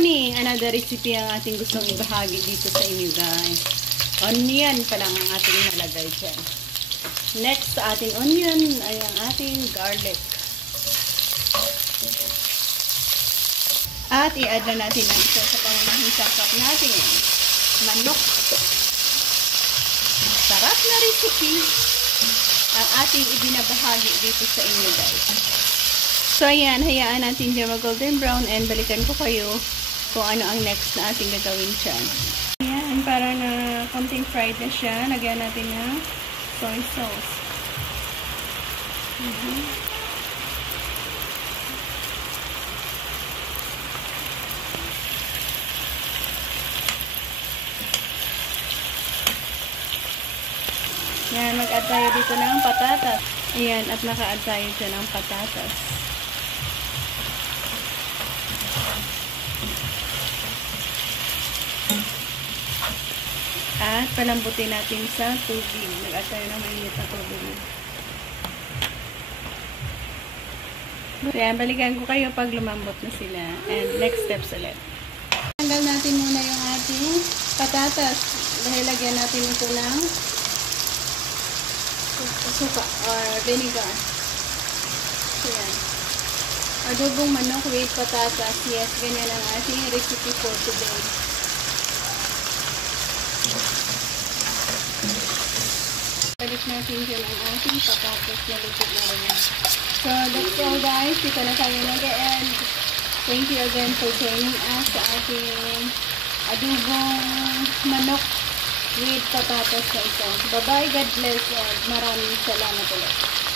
morning! Another recipe ang ating gustong ibahagi dito sa inyo, guys. Onion pa lang ang ating nalagay dyan. Next sa ating onion ay ang ating garlic. At i-add na natin ang isa sa pangunahing sangkap natin. Manok. Sarap na recipe ang ating ibinabahagi dito sa inyo, guys. So, ayan, hayaan natin dyan mag-golden brown and balikan ko kayo kung ano ang next na ating gagawin dyan. Ayan, para na konting fried na siya, lagyan natin ng soy sauce. Ayan, mag-add tayo dito ng patatas. Ayan, at naka-add tayo dyan ng patatas. At palambutin natin sa tubig. Nag-add tayo ng mainit na tubig. Kaya balikan ko kayo pag lumambot na sila. And next steps ulit. Tanggal natin muna yung ating patatas. Dahil lagyan natin ito ng suka or vinegar. Ayan. Adobong manok with patatas. Yes, ganyan ang ating recipe for today. Balik natin dyan ang ating patatas na luto na rin. So, that's all, guys. Dito na tayo nag-end. Thank you again for joining us sa ating adobong manok with patatas na ito. Bye-bye. God bless. Maraming salamat ulit.